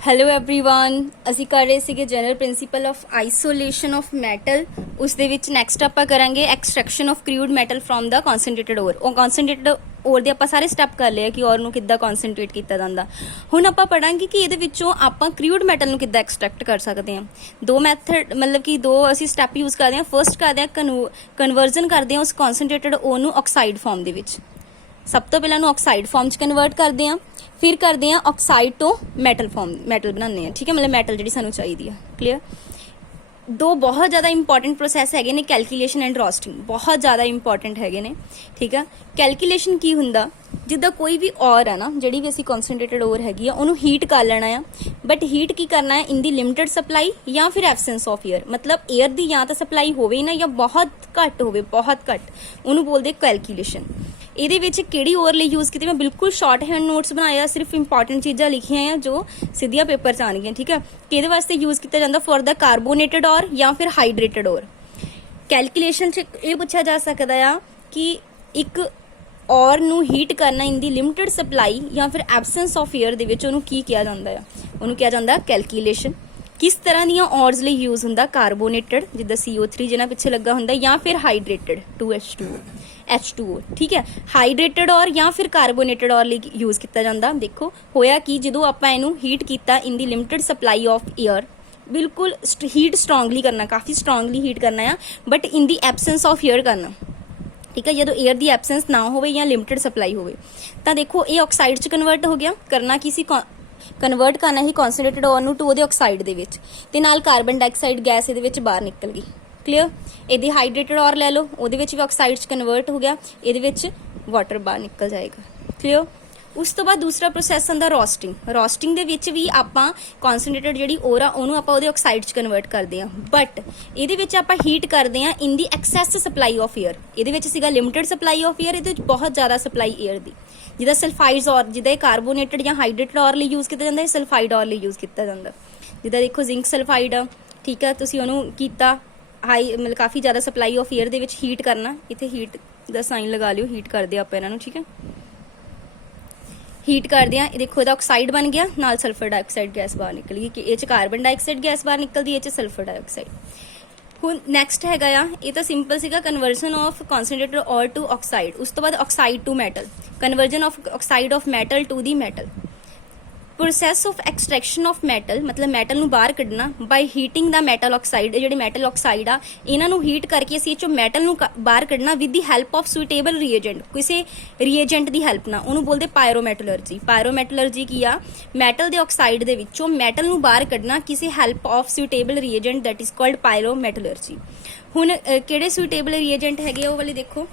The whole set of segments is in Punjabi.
ਹੈਲੋ एवरीवन ਅਸੀਂ ਕਰ ਰਹੇ ਸੀਗੇ general principle of isolation of metal. ਉਸ ਦੇ ਵਿੱਚ ਨੈਕਸਟ ਆਪਾਂ ਕਰਾਂਗੇ extraction of crude metal from the concentrated ore. ਉਹ ਕਨਸੈਂਟ੍ਰੇਟਡ ਓਰ ਦੇ ਆਪਾਂ ਸਾਰੇ ਸਟੈਪ ਕਰ ਲਏ ਕਿ ਓਰ ਨੂੰ ਕਿੱਦਾਂ ਕਨਸੈਂਟ੍ਰੇਟ ਕੀਤਾ ਜਾਂਦਾ। ਹੁਣ ਆਪਾਂ ਪੜਾਂਗੇ ਕਿ ਇਹਦੇ ਵਿੱਚੋਂ ਆਪਾਂ ਕ੍ਰੂਡ ਮੈਟਲ ਨੂੰ ਕਿੱਦਾਂ ਐਕਸਟ੍ਰੈਕਟ ਕਰ ਸਕਦੇ ਹਾਂ। ਦੋ ਮੈਥਡ ਮਤਲਬ ਕਿ ਦੋ ਅਸੀਂ ਸਟੈਪ ਯੂਜ਼ ਕਰਦੇ ਹਾਂ। ਫਰਸਟ ਕਰਦੇ ਹਾਂ ਕਨਵਰਜ਼ਨ ਕਰਦੇ ਹਾਂ ਉਸ ਕਨਸੈਂਟ੍ਰੇਟਡ ਓਰ ਨੂੰ ਆਕਸਾਈਡ ਫਾਰਮ ਦੇ ਵਿੱਚ। ਸਭ ਤੋਂ ਪਹਿਲਾਂ ਨੂੰ ਆਕਸਾਈਡ ਫਾਰਮ 'ਚ ਕਨਵਰਟ ਕਰਦੇ ਹਾਂ, फिर करते हैं ऑक्साइड तो मैटल फॉर्म मैटल बनाने हैं। ठीक है, मतलब मैटल जी सानू चाहिए। क्लीयर। दो बहुत ज़्यादा इंपॉर्टेंट प्रोसैस है ने कैलकुलेशन एंड रोस्टिंग, बहुत ज़्यादा इंपॉर्टेंट है ने। ठीक है, कैलकुलेशन की हुंदा जिद्दां कोई भी और है ना जिहड़ी भी असीं कॉन्सनट्रेटेड ओर हैगी आ उहनूं हीट कर लेना है। बट हीट की करना है इन दी लिमिटेड सप्लाई या फिर एबसेंस ऑफ एयर। मतलब एयर दी या तो सप्लाई होवे ना या बहुत घट होवे, बहुत घट, उहनूं बोलदे कैलकुलेशन। ਇਹਦੇ ਵਿੱਚ ਕਿਹੜੀ ਓਰ ਲਈ ਯੂਜ਼ ਕੀਤੀ, ਮੈਂ ਬਿਲਕੁਲ ਸ਼ਾਰਟ ਹੈਂਡ ਨੋਟਸ ਬਣਾਇਆ, ਸਿਰਫ ਇੰਪੋਰਟੈਂਟ ਚੀਜ਼ਾਂ ਲਿਖੀਆਂ ਆ ਜੋ ਸਿੱਧੀਆਂ ਪੇਪਰ 'ਚ ਆਉਣਗੀਆਂ। ਠੀਕ ਹੈ, ਕਿਹਦੇ ਵਾਸਤੇ ਯੂਜ਼ ਕੀਤਾ ਜਾਂਦਾ ਫॉर द ਕਾਰਬੋਨੇਟਡ ਔਰ ਜਾਂ ਫਿਰ ਹਾਈਡਰੇਟਡ ਔਰ। ਕੈਲਕੂਲੇਸ਼ਨ 'ਚ ਇਹ ਪੁੱਛਿਆ ਜਾ ਸਕਦਾ ਆ ਕਿ ਇੱਕ ਔਰ ਨੂੰ ਹੀਟ ਕਰਨਾ ਇਨ ਦੀ ਲਿਮਿਟਡ ਸਪਲਾਈ ਜਾਂ ਫਿਰ ਐਬਸੈਂਸ ਆਫ ਏਅਰ ਦੇ ਵਿੱਚ ਉਹਨੂੰ ਕੀ ਕਿਹਾ ਜਾਂਦਾ ਆ, ਉਹਨੂੰ ਕਿਹਾ ਜਾਂਦਾ ਕੈਲਕੂਲੇਸ਼ਨ। किस तरह ਦੀਆਂ ਔਰਸ ਲਈ ਯੂਜ਼ ਹੁੰਦਾ, ਕਾਰਬੋਨੇਟਡ ਜਿੱਦਾਂ CO3 ਜਿਹਨਾਂ ਪਿੱਛੇ ਲੱਗਾ ਹੁੰਦਾ ਜਾਂ ਫਿਰ ਹਾਈਡਰੇਟਡ 2H2O। ਠੀਕ ਹੈ, ਹਾਈਡਰੇਟਡ ਔਰ ਜਾਂ ਫਿਰ ਕਾਰਬੋਨੇਟਡ ਔਰ ਲਈ ਯੂਜ਼ ਕੀਤਾ ਜਾਂਦਾ। ਦੇਖੋ ਹੋਇਆ ਕਿ ਜਦੋਂ ਆਪਾਂ ਇਹਨੂੰ ਹੀਟ ਕੀਤਾ ਇਨ ਦੀ ਲਿਮਿਟਡ ਸਪਲਾਈ ਆਫ ਏਅਰ, ਬਿਲਕੁਲ ਹੀਟ ਸਟਰੋਂਗਲੀ ਕਰਨਾ, ਕਾਫੀ ਸਟਰੋਂਗਲੀ ਹੀਟ ਕਰਨਾ ਆ, but in the absence of air ਕਰਨਾ। ਠੀਕ ਹੈ, ਜਦੋਂ ਏਅਰ ਦੀ ਐਬਸੈਂਸ ਨਾ ਹੋਵੇ ਜਾਂ ਲਿਮਿਟਡ ਸਪਲਾਈ ਹੋਵੇ ਤਾਂ ਦੇਖੋ ਇਹ ਆਕਸਾਈਡ 'ਚ ਕਨਵਰਟ ਹੋ ਗਿਆ। ਕਰਨਾ ਕੀ ਸੀ, ਕਨਵਰਟ ਕਰਨਾ ਹੀ ਕਨਸੈਂਟ੍ਰੇਟਡ ਔਰ ਨੂੰ ਟੂ ਉਹਦੇ ਆਕਸਾਈਡ ਦੇ ਵਿੱਚ, ਤੇ ਨਾਲ ਕਾਰਬਨ ਡਾਈਆਕਸਾਈਡ ਗੈਸ ਇਹਦੇ ਵਿੱਚ ਬਾਹਰ ਨਿਕਲ ਗਈ। ਕਲੀਅਰ। ਇਹਦੀ ਹਾਈਡਰੇਟਡ ਔਰ ਲੈ ਲਓ, ਉਹਦੇ ਵਿੱਚ ਵੀ ਆਕਸਾਈਡ 'ਚ ਕਨਵਰਟ ਹੋ ਗਿਆ, ਇਹਦੇ ਵਿੱਚ ਵਾਟਰ ਬਾਹਰ ਨਿਕਲ ਜਾਏਗਾ। ਕਲੀਅਰ। ਉਸ ਤੋਂ ਬਾਅਦ ਦੂਸਰਾ ਪ੍ਰੋਸੈਸ ਹੁੰਦਾ ਰੋਸਟਿੰਗ। ਰੋਸਟਿੰਗ ਦੇ ਵਿੱਚ ਵੀ ਆਪਾਂ ਕਨਸੈਂਟ੍ਰੇਟਡ ਜਿਹੜੀ ਔਰ ਆ ਉਹਨੂੰ ਆਪਾਂ ਉਹਦੇ ਆਕਸਾਈਡ 'ਚ ਕਨਵਰਟ ਕਰਦੇ ਹਾਂ, ਬਟ ਇਹਦੇ ਵਿੱਚ ਆਪਾਂ ਹੀਟ ਕਰਦੇ ਹਾਂ ਇਨ ਦੀ ਐਕਸੈਸ ਸਪਲਾਈ ਆਫ ਏਅਰ। ਇਹਦੇ ਵਿੱਚ ਸੀਗਾ ਲਿਮਿਟਡ ਸਪਲਾਈ ਆਫ ਏਅਰ, ਇਹਦੇ ਵਿੱਚ ਬਹੁਤ ਜ਼ਿਆਦਾ ਸਪਲਾਈ ਏਅਰ ਦੀ। ਜਿੱਦਾਂ ਸਲਫਾਈਡਸ ਔਰ ਜਿੱਦਾਂ ਇਹ ਕਾਰਬੋਨੇਟਡ ਜਾਂ ਹਾਈਡਰੇਟਡ ਔਰ ਲਈ ਯੂਜ਼ ਕੀਤਾ ਜਾਂਦਾ, ਇਹ ਸਲਫਾਈਡ ਔਰ ਲਈ ਯੂਜ਼ ਕੀਤਾ ਜਾਂਦਾ। ਜਿੱਦਾਂ ਦੇਖੋ ਜ਼ਿੰਕ ਸਲਫਾਈਡ ਆ, ਠੀਕ ਆ, ਤੁਸੀਂ ਉਹਨੂੰ ਕੀਤਾ ਹਾਈ ਮਤਲਬ ਕਾਫੀ ਜ਼ਿਆਦਾ ਸਪਲਾਈ ਆਫ ਏਅਰ ਦੇ ਵਿੱਚ ਹੀਟ ਕਰਨਾ, ਇੱਥੇ ਹੀਟ ਦਾ ਸਾਈਨ ਲਗਾ ਲਿਓ, ਹੀਟ ਕਰਦੇ ਆਪਾਂ ਇਹਨਾਂ ਨੂੰ। ਠੀਕ ਹੈ, ਹੀਟ ਕਰਦੇ ਆ, ਇਹ ਦੇਖੋ ਇਹਦਾ ਆਕਸਾਈਡ ਬਣ ਗਿਆ, ਨਾਲ ਸਲਫਰ ਡਾਈਆਕਸਾਈਡ ਗੈਸ ਬਾਹਰ ਨਿਕਲ ਗਈ, ਕਿ ਇਹ 'ਚ ਕਾਰਬਨ ਡਾਈਆਕਸਾਈਡ ਗੈਸ ਬਾਹਰ ਨਿਕਲਦੀ, ਇਹ 'ਚ ਸਲਫਰ ਡਾਈਆਕਸਾਈਡ। ਹੁਣ ਨੈਕਸਟ ਹੈਗਾ ਆ, ਇਹ ਤਾਂ ਸਿੰਪਲ ਸੀਗਾ ਕਨਵਰਜ਼ਨ ਆਫ ਕਨਸੈਂਟ੍ਰੇਟਡ ਔਰ ਟੂ ਆਕਸਾਈਡ। ਉਸ ਤੋਂ ਬਾਅਦ oxide to metal, conversion of oxide of metal to the metal. Process of extraction of metal, ਮਤਲਬ ਮੈਟਲ ਨੂੰ ਬਾਹਰ ਕੱਢਣਾ by heating the metal oxide. ਜਿਹੜੇ ਮੈਟਲ ਆਕਸਾਈਡ ਆ ਇਹਨਾਂ ਨੂੰ ਹੀਟ ਕਰਕੇ ਅਸੀਂ ਇਹ 'ਚੋਂ ਮੈਟਲ ਨੂੰ ਬਾਹਰ ਕੱਢਣਾ with the help of suitable ਰੀਏਜੈਂਟ, ਕਿਸੇ ਰੀਏਜੈਂਟ ਦੀ ਹੈਲਪ ਨਾਲ, ਉਹਨੂੰ ਬੋਲਦੇ ਪਾਇਰੋਮੈਟਲਰਜੀ। ਪਾਇਰੋਮੈਟਲਰਜੀ ਕੀ ਆ, ਮੈਟਲ ਦੇ ਆਕਸਾਈਡ ਦੇ ਵਿੱਚੋਂ ਮੈਟਲ ਨੂੰ ਬਾਹਰ ਕੱਢਣਾ ਕਿਸੇ help of suitable reagent, that is called pyrometallurgy. ਹੁਣ ਕਿਹੜੇ ਸੁਈਟੇਬਲ ਰੀਏਜੈਂਟ ਹੈਗੇ ਉਹ ਵਾਲੇ ਦੇਖੋ,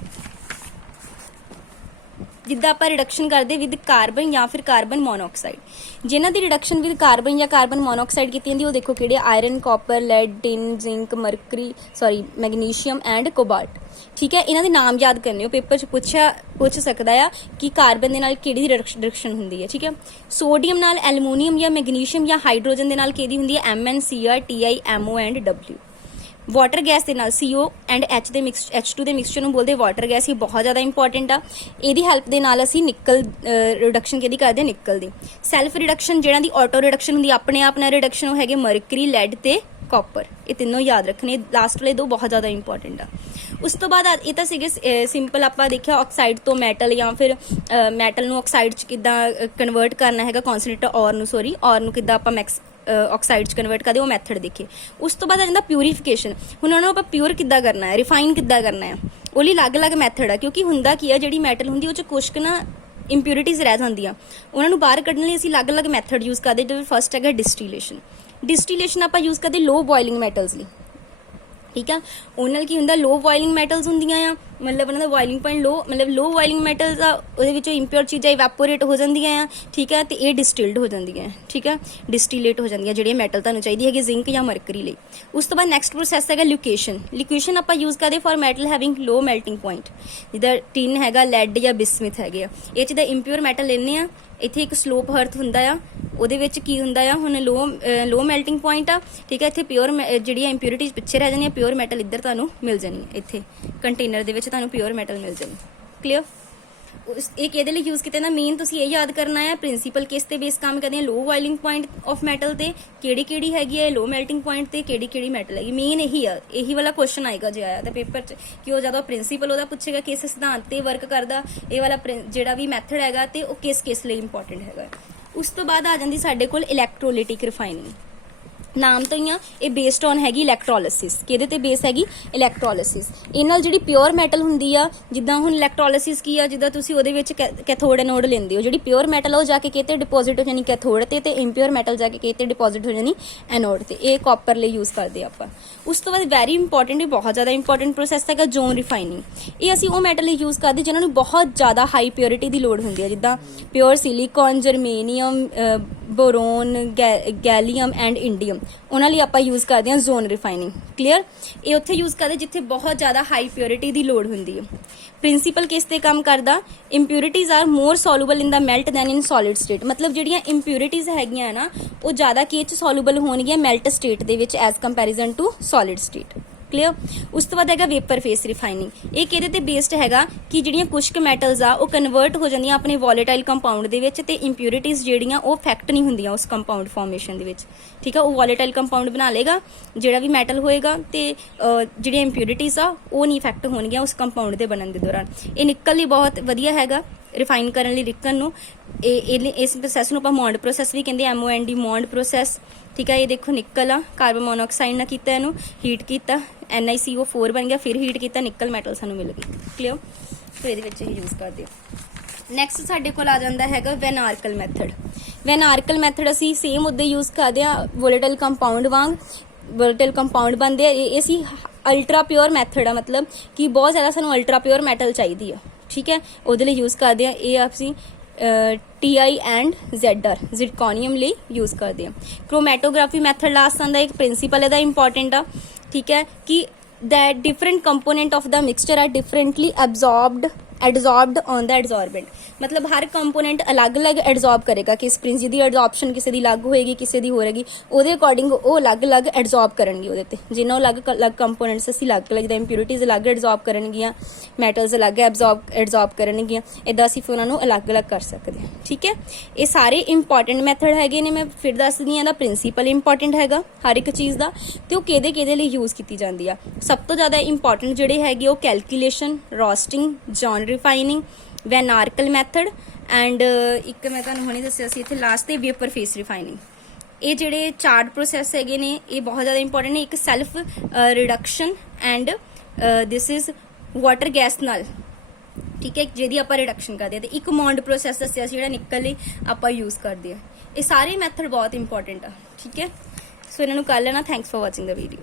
ਜਿੱਦਾਂ ਆਪਾਂ ਰਿਡਕਸ਼ਨ ਕਰਦੇ ਵਿਦ ਕਾਰਬਨ ਜਾਂ ਫਿਰ ਕਾਰਬਨ ਮੋਨੋਆਕਸਾਈਡ। ਜਿਨ੍ਹਾਂ ਦੀ ਰਿਡਕਸ਼ਨ ਵਿਦ ਕਾਰਬਨ ਜਾਂ ਕਾਰਬਨ ਮੋਨੋਆਕਸਾਈਡ ਕੀਤੀ ਜਾਂਦੀ ਉਹ ਦੇਖੋ ਕਿਹੜੇ, iron, copper, lead, tin, zinc, mercury, magnesium and cobalt. ਠੀਕ ਹੈ, ਇਹਨਾਂ ਦੇ ਨਾਮ ਯਾਦ ਕਰਨੇ ਹੋ, ਪੇਪਰ 'ਚ ਪੁੱਛ ਸਕਦਾ ਆ ਕਿ ਕਾਰਬਨ ਦੇ ਨਾਲ ਕਿਹੜੀ ਰਿਡਕਸ਼ਨ ਹੁੰਦੀ ਹੈ। ਠੀਕ ਹੈ, ਸੋਡੀਅਮ ਨਾਲ ਐਲੂਮੀਨੀਅਮ ਜਾਂ ਮੈਗਨੀਸ਼ੀਅਮ ਜਾਂ ਹਾਈਡਰੋਜਨ ਦੇ ਨਾਲ ਕਿਹਦੀ ਹੁੰਦੀ ਹੈ, MN, Cr, Ti, MO and W। Water gas ਦੇ ਨਾਲ CO ਐਂਡ H ਦੇ H2 ਦੇ ਮਿਕਸਚਰ ਨੂੰ ਬੋਲਦੇ ਵਾਟਰ ਗੈਸ। ਇਹ ਬਹੁਤ ਜ਼ਿਆਦਾ ਇੰਪੋਰਟੈਂਟ ਆ, ਇਹਦੀ ਹੈਲਪ ਦੇ ਨਾਲ ਅਸੀਂ ਨਿਕਲ ਰਿਡਕਸ਼ਨ ਕਿਹਦੀ ਕਰਦੇ ਹਾਂ, ਨਿਕਲ ਦੀ। ਸੈਲਫ ਰਿਡਕਸ਼ਨ ਜਿਹਨਾਂ ਦੀ ਆਟੋ ਰਿਡਕਸ਼ਨ ਹੁੰਦੀ, ਆਪਣੇ ਆਪ ਨਾਲ ਰਿਡਕਸ਼ਨ ਉਹ ਹੈਗੇ ਮਰਕਰੀ, ਲੈਡ ਤੇ ਕਾਪਰ। ਇਹ ਤਿੰਨੋਂ ਯਾਦ ਰੱਖਣੇ, ਲਾਸਟ ਵਾਲੇ ਦੋ ਬਹੁਤ ਜ਼ਿਆਦਾ ਇੰਪੋਰਟੈਂਟ ਆ। ਉਸ ਤੋਂ ਬਾਅਦ ਇਹ ਤਾਂ ਸੀਗੇ ਸਿੰਪਲ, ਆਪਾਂ ਦੇਖਿਆ ਆਕਸਾਈਡ ਤੋਂ ਮੈਟਲ ਜਾਂ ਫਿਰ ਮੈਟਲ ਨੂੰ ਆਕਸਾਈਡ 'ਚ ਕਿੱਦਾਂ ਕਨਵਰਟ ਕਰਨਾ ਹੈਗਾ, ਕਨਸੈਂਟ੍ਰੇਟਡ ਔਰ ਨੂੰ ਕਿੱਦਾਂ ਆਪਾਂ ਆਕਸਾਈਡ 'ਚ ਕਨਵਰਟ ਕਰਦੇ, ਉਹ ਮੈਥਡ ਦੇਖੇ। ਉਸ ਤੋਂ ਬਾਅਦ ਆ ਜਾਂਦਾ ਪਿਊਰੀਫਿਕੇਸ਼ਨ। ਹੁਣ ਉਹਨਾਂ ਨੂੰ ਆਪਾਂ ਪਿਓਰ ਕਿੱਦਾਂ ਕਰਨਾ ਹੈ, ਰਿਫਾਈਨ ਕਿੱਦਾਂ ਕਰਨਾ ਹੈ, ਉਹ ਲਈ ਅਲੱਗ-ਅਲੱਗ ਮੈਥਡ ਆ। ਕਿਉਂਕਿ ਹੁੰਦਾ ਕੀ ਆ, ਜਿਹੜੀ ਮੈਟਲ ਹੁੰਦੀ ਉਹ 'ਚ ਕੁਛ ਕੁ ਨਾ ਇੰਪਿਊਰਿਟੀਜ਼ ਰਹਿ ਜਾਂਦੀਆਂ, ਉਹਨਾਂ ਨੂੰ ਬਾਹਰ ਕੱਢਣ ਲਈ ਅਸੀਂ ਅਲੱਗ-ਅਲੱਗ ਮੈਥਡ ਯੂਜ਼ ਕਰਦੇ। ਜਿਵੇਂ ਫਸਟ ਹੈਗਾ ਡਿਸਟੀਲੇਸ਼ਨ। ਡਿਸਟੀਲੇਸ਼ਨ ਆਪਾਂ ਯੂਜ਼ ਕਰਦੇ ਲੋ ਬੋਇਲਿੰਗ ਮੈਟਲਸ ਲਈ। ਠੀਕ ਆ, ਉਹਨਾਂ ਨਾਲ ਕੀ ਹੁੰਦਾ, ਲੋ ਬੋਇਲਿੰਗ ਮੈਟਲਸ ਹੁੰਦੀਆਂ ਆ, ਮਤਲਬ ਉਹਨਾਂ ਦਾ ਬੋਇਲਿੰਗ ਪੁਆਇੰਟ ਲੋ, ਮਤਲਬ ਲੋ ਬੋਇਲਿੰਗ ਮੈਟਲਸ ਆ, ਉਹਦੇ ਵਿੱਚੋਂ ਇੰਪਿਓਰ ਚੀਜ਼ਾਂ ਇਵੈਪੋਰੇਟ ਹੋ ਜਾਂਦੀਆਂ ਆ। ਠੀਕ ਆ, ਤੇ ਇਹ ਡਿਸਟਿਲਡ ਹੋ ਜਾਂਦੀਆਂ। ਠੀਕ ਆ, ਡਿਸਟੀਲੇਟ ਹੋ ਜਾਂਦੀਆਂ ਜਿਹੜੀਆਂ ਮੈਟਲ ਤੁਹਾਨੂੰ ਚਾਹੀਦੀ ਹੈਗੀ ਜ਼ਿੰਕ ਜਾਂ ਮਰਕਰੀ ਲਈ। ਉਸ ਤੋਂ ਬਾਅਦ ਨੈਕਸਟ ਪ੍ਰੋਸੈਸ ਹੈਗਾ ਲਿਕੁਏਸ਼ਨ। ਲਿਕੁਏਸ਼ਨ ਆਪਾਂ ਯੂਜ਼ ਕਰਦੇ for metal having low melting point, ਜਿੱਦਾਂ ਟਿਨ ਹੈਗਾ, ਲੈਡ ਜਾਂ ਬਿਸਮਿਥ ਹੈਗੇ ਆ। ਇਹ 'ਚ ਦਾ ਇੰਪਿਓਰ ਮੈਟਲ ਲੈਂਦੇ ਆ, ਇੱਥੇ ਇੱਕ ਸਲੋਪ ਅਰਥ ਹੁੰਦਾ ਆ, ਉਹਦੇ ਵਿੱਚ ਕੀ ਹੁੰਦਾ ਆ, ਹੁਣ ਲੋ ਮੈਲਟਿੰਗ ਪੁਆਇੰਟ ਆ। ਠੀਕ ਹੈ, ਇੱਥੇ ਪਿਓਰ ਜਿਹੜੀਆਂ ਇੰਪਿਓਰਿਟੀਜ਼ ਪਿੱਛੇ ਰਹਿ ਜਾਂਦੀਆਂ, ਪਿਓਰ ਮੈਟਲ ਇੱਧਰ ਤੁਹਾਨੂੰ ਮਿਲ ਜਾਣੀ, ਇੱਥੇ ਕੰਟੇਨਰ ਦੇ ਵਿੱਚ ਤੁਹਾਨੂੰ ਪਿਓਰ ਮੈਟਲ ਮਿਲ ਜਾਣੀ। ਕਲੀਅਰ। ਇਹ ਕਿਹਦੇ ਲਈ ਯੂਜ਼ ਕੀਤੇ ਨਾ ਮੇਨ ਤੁਸੀਂ ਇਹ ਯਾਦ ਕਰਨਾ ਹੈ ਪ੍ਰਿੰਸੀਪਲ ਕਿਸ ਤੇ ਬੇਸ ਕੰਮ ਕਰਦੇ ਆ ਲੋ ਬੋਇਲਿੰਗ ਪੁਆਇੰਟ ਆਫ ਮੈਟਲ ਤੇ ਕਿਹੜੀ ਹੈਗੀ ਹੈ ਲੋ ਮੈਲਟਿੰਗ ਪੁਆਇੰਟ ਤੇ ਕਿਹੜੀ ਮੈਟਲ ਹੈਗੀ ਮੇਨ ਇਹੀ ਆ ਇਹੀ ਵਾਲਾ ਕੁਐਸਚਨ ਆਏਗਾ ਜੇ ਆਇਆ ਤਾਂ ਪੇਪਰ 'ਚ ਕਿ ਉਹ ਜਦੋਂ ਪ੍ਰਿੰਸੀਪਲ ਉਹਦਾ ਪੁੱਛੇਗਾ ਕਿਸ ਸਿਧਾਂਤ ਤੇ ਵਰਕ ਕਰਦਾ ਇਹ ਵਾਲਾ ਜਿਹੜਾ ਵੀ ਮੈਥਡ ਹੈਗਾ ਤੇ ਉਹ ਕਿਸ ਲਈ ਇੰਪੋਰਟੈਂਟ ਹੈਗਾ। ਉਸ ਤੋਂ ਬਾਅਦ ਆ ਜਾਂਦੀ ਸਾਡੇ ਕੋਲ ਇਲੈਕਟ੍ਰੋਲਿਟਿਕ ਰਿਫਾਈਨਿੰਗ ਨਾਮ ਤੋਂ ਹੀ ਆ ਇਹ ਬੇਸਡ ਔਨ ਹੈਗੀ ਇਲੈਕਟ੍ਰੋਲਿਸਿਸ ਕਿਹਦੇ ਤੇ ਬੇਸ ਹੈਗੀ ਇਲੈਕਟ੍ਰੋਲਿਸਿਸ ਇਹ ਨਾਲ ਜਿਹੜੀ ਪਿਓਰ ਮੈਟਲ ਹੁੰਦੀ ਆ ਜਿੱਦਾਂ ਹੁਣ ਇਲੈਕਟ੍ਰੋਲਿਸਿਸ ਕੀ ਆ ਜਿੱਦਾਂ ਤੁਸੀਂ ਉਹਦੇ ਵਿੱਚ ਕੈਥੋਡ ਐਨੋਡ ਲੈਂਦੇ ਹੋ ਜਿਹੜੀ ਪਿਓਰ ਮੈਟਲ ਉਹ ਜਾ ਕੇ ਕਿਤੇ ਡਿਪੋਜ਼ਿਟ ਹੋ ਜਾਣੀ ਕੈਥੋਡ ਤੇ ਇੰਪਿਓਰ ਮੈਟਲ ਜਾ ਕੇ ਕਿਤੇ ਡਿਪੋਜ਼ਿਟ ਹੋ ਜਾਣੀ ਐਨੋਡ ਤੇ ਇਹ ਕਾਪਰ ਲਈ ਯੂਜ਼ ਕਰਦੇ ਆ ਆਪਾਂ। ਉਸ ਤੋਂ ਬਾਅਦ ਵੈਰੀ ਇੰਪੋਰਟੈਂਟ ਬਹੁਤ ਜ਼ਿਆਦਾ ਇੰਪੋਰਟੈਂਟ ਪ੍ਰੋਸੈਸ ਹੈਗਾ ਜ਼ੋਨ ਰਿਫਾਈਨਿੰਗ ਇਹ ਅਸੀਂ ਉਹ ਮੈਟਲ ਲਈ ਯੂਜ਼ ਕਰਦੇ ਜਿਹਨਾਂ ਨੂੰ ਬਹੁਤ ਜ਼ਿਆਦਾ ਹਾਈ ਪਿਓਰਿਟੀ ਦੀ ਲੋੜ ਹੁੰਦੀ ਹੈ ਜਿੱਦਾਂ pure silicon germanium boron ਗੈਲੀਅਮ and ਇੰਡੀਅਮ ਉਹਨਾਂ ਲਈ ਆਪਾਂ ਯੂਜ਼ ਕਰਦੇ ਹਾਂ ਜ਼ੋਨ ਰਿਫਾਈਨਿੰਗ ਕਲੀਅਰ ਇਹ ਉੱਥੇ ਯੂਜ਼ ਕਰਦੇ ਜਿੱਥੇ ਬਹੁਤ ਜ਼ਿਆਦਾ ਹਾਈ ਪਿਓਰਿਟੀ ਦੀ ਲੋੜ ਹੁੰਦੀ ਹੈ। ਪ੍ਰਿੰਸੀਪਲ ਕਿਸ ਤੇ ਕੰਮ ਕਰਦਾ impurities are more soluble in the melt than in solid state ਮਤਲਬ ਜਿਹੜੀਆਂ ਇੰਪਿਊਰਿਟੀਜ਼ ਹੈਗੀਆਂ ਨਾ ਉਹ ਜ਼ਿਆਦਾ ਕੀ ਚ ਸੋਲੂਬਲ ਹੋਣਗੀਆਂ ਮੈਲਟ ਸਟੇਟ ਦੇ ਵਿੱਚ as comparison to solid state clear. ਉਸ ਤੋਂ ਬਾਅਦ ਹੈਗਾ ਵੇਪਰ ਫੇਸ ਰਿਫਾਈਨਿੰਗ ਇਹ ਕਿਹਦੇ ਤੇ ਬੇਸਡ ਹੈਗਾ ਕਿ ਜਿਹੜੀਆਂ ਕੁਝ ਮੈਟਲਸ ਆ ਉਹ ਕਨਵਰਟ ਹੋ ਜਾਂਦੀਆਂ ਆਪਣੇ ਵੋਲੇਟਾਈਲ ਕੰਪਾਊਂਡ ਦੇ ਵਿੱਚ ਤੇ ਇੰਪਿਊਰਿਟੀਜ਼ ਜਿਹੜੀਆਂ ਉਹ ਫੈਕਟ ਨਹੀਂ ਹੁੰਦੀਆਂ ਉਸ ਕੰਪਾਊਂਡ ਫਾਰਮੇਸ਼ਨ ਦੇ ਵਿੱਚ ਠੀਕ ਆ ਉਹ ਵੋਲੇਟਾਈਲ ਕੰਪਾਊਂਡ ਬਣਾ ਲੇਗਾ ਜਿਹੜਾ ਵੀ ਮੈਟਲ ਹੋਏਗਾ ਤੇ ਜਿਹੜੀਆਂ ਇੰਪਿਊਰਿਟੀਜ਼ ਆ ਉਹ ਨਹੀਂ ਇਫੈਕਟ ਹੋਣਗੀਆਂ ਉਸ ਕੰਪਾਊਂਡ ਦੇ ਬਣਨ ਦੇ ਦੌਰਾਨ। ਇਹ ਨਿਕਲ ਲਈ ਬਹੁਤ ਵਧੀਆ ਹੈਗਾ ਰਿਫਾਈਨ ਕਰਨ ਲਈ ਨਿਕਲ ਨੂੰ ਇਸ ਪ੍ਰੋਸੈਸ ਨੂੰ ਆਪਾਂ ਮੌਂਡ ਪ੍ਰੋਸੈਸ ਵੀ ਕਹਿੰਦੇ MOND ਮੌਂਡ ਪ੍ਰੋਸੈਸ ਠੀਕ ਹੈ। ਇਹ ਦੇਖੋ ਨਿਕਲ ਆ ਕਾਰਬਨ ਮੋਨੋਆਕਸਾਈਡ ਨਾਲ ਕੀਤਾ ਇਹਨੂੰ ਹੀਟ ਕੀਤਾ NiCO4 ਬਣ ਗਿਆ ਫਿਰ ਹੀਟ ਕੀਤਾ ਨਿਕਲ ਮੈਟਲ ਸਾਨੂੰ ਮਿਲ ਗਈ ਕਲੀਅਰ ਫਿਰ ਇਹਦੇ ਵਿੱਚ ਹੀ ਯੂਜ਼ ਕਰਦੇ ਹਾਂ। ਨੈਕਸਟ ਸਾਡੇ ਕੋਲ ਆ ਜਾਂਦਾ ਹੈਗਾ van Arkel method. Van Arkel method ਅਸੀਂ ਸੇਮ ਉੱਦਾਂ ਯੂਜ਼ ਕਰਦੇ ਹਾਂ ਵੋਲੇਟਾਈਲ ਕੰਪਾਊਂਡ ਵਾਂਗ ਵੋਲੇਟਾਈਲ ਕੰਪਾਊਂਡ ਬਣਦੇ ਆ ਇਹ ਅਸੀਂ ਅਲਟਰਾ ਪਿਓਰ ਮੈਥਡ ਆ ਮਤਲਬ ਕਿ ਬਹੁਤ ਜ਼ਿਆਦਾ ਸਾਨੂੰ ਅਲਟਰਾ ਪਿਓਰ ਮੈਟਲ ਚਾਹੀਦੀ ਆ ਠੀਕ ਹੈ ਉਹਦੇ ਲਈ ਯੂਜ਼ ਕਰਦੇ ਆ ਇਹ ਅਸੀਂ TI ਐਂਡ ZR ਜ਼ਿਰਕੋਨੀਅਮ ਲਈ ਯੂਜ਼ ਕਰਦੇ ਆ। ਕ੍ਰੋਮੈਟੋਗ੍ਰਾਫੀ ਮੈਥਡ ਲਾਸਟ ਆਉਂਦਾ ਇੱਕ ਪ੍ਰਿੰਸੀਪਲ ਇਹਦਾ ਇੰਪੋਰਟੈਂਟ ਆ ਠੀਕ ਹੈ ਕਿ that different component of the mixture are differently absorbed on the adsorbent ਮਤਲਬ ਹਰ ਕੰਪੋਨੈਂਟ ਅਲੱਗ-ਅਲੱਗ ਐਡਜ਼ੌਰਬ ਕਰੇਗਾ ਕਿ ਸਪ੍ਰਿੰਗ ਜਿਹਦੀ ਐਡਜ਼ੌਰਪਸ਼ਨ ਕਿਸੇ ਦੀ ਅਲੱਗ ਹੋਏਗੀ ਕਿਸੇ ਦੀ ਹੋਏਗੀ ਉਹਦੇ ਅਕੋਰਡਿੰਗ ਉਹ ਅਲੱਗ-ਅਲੱਗ ਐਡਜ਼ੌਰਬ ਕਰਨਗੇ ਉਹਦੇ ਤੇ ਜਿੰਨਾਂ ਅਲੱਗ ਕੰਪੋਨੈਂਟਸ ਅਸੀਂ ਅਲੱਗ-ਅਲੱਗ ਦਾ ਇੰਪਿਊਰਿਟੀਜ਼ ਅਲੱਗ ਐਡਜ਼ੌਰਬ ਕਰਨਗੀਆਂ ਮੈਟਲਸ ਅਲੱਗ ਐਡਜ਼ੌਰਬ ਕਰਨਗੀਆਂ ਇਦਾਂ ਅਸੀਂ ਫਿਰ ਉਹਨਾਂ ਨੂੰ ਅਲੱਗ-ਅਲੱਗ ਕਰ ਸਕਦੇ ਹਾਂ ਠੀਕ ਹੈ। ਇਹ ਸਾਰੇ ਇੰਪੋਰਟੈਂਟ ਮੈਥਡ ਹੈਗੇ ਨੇ ਮੈਂ ਫਿਰ ਦੱਸਦੀ ਹਾਂ ਇਹਦਾ ਪ੍ਰਿੰਸੀਪਲ ਇੰਪੋਰਟੈਂਟ ਹੈਗਾ ਹਰ ਇੱਕ ਚੀਜ਼ ਦਾ ਤੇ ਉਹ ਕਿਹਦੇ ਲਈ ਯੂਜ਼ ਕੀਤੀ ਜਾਂਦੀ ਆ। ਸਭ ਤੋਂ ਜ਼ਿਆਦਾ ਇੰਪੋਰਟੈਂਟ ਜਿਹੜੇ ਹੈਗੇ ਉਹ calcination roasting zone refining van Arkel method and ਇੱਕ ਮੈਂ ਤੁਹਾਨੂੰ ਹੁਣੇ ਦੱਸਿਆ ਸੀ ਇੱਥੇ ਲਾਸਟ ਤੇ ਵੇਪਰ ਫੇਸ ਰਿਫਾਈਨਿੰਗ ਇਹ ਜਿਹੜੇ ਚਾਰਟ ਪ੍ਰੋਸੈਸ ਹੈਗੇ ਨੇ ਇਹ ਬਹੁਤ ਜ਼ਿਆਦਾ ਇੰਪੋਰਟੈਂਟ ਨੇ ਇੱਕ self reduction and this is water gas ਨਾਲ ਠੀਕ ਹੈ ਜਿਹਦੀ ਆਪਾਂ ਰਿਡਕਸ਼ਨ ਕਰਦੇ ਹਾਂ ਤੇ ਇੱਕ ਮੌਂਡ ਪ੍ਰੋਸੈਸ ਦੱਸਿਆ ਸੀ ਜਿਹੜਾ ਨਿਕਲ ਲਈ ਆਪਾਂ ਯੂਜ਼ ਕਰਦੇ ਹਾਂ। ਇਹ ਸਾਰੇ ਮੈਥਡ ਬਹੁਤ ਇੰਪੋਰਟੈਂਟ ਆ ਠੀਕ ਹੈ ਸੋ ਇਹਨਾਂ ਨੂੰ ਕਰ ਲੈਣਾ। Thanks for watching the video.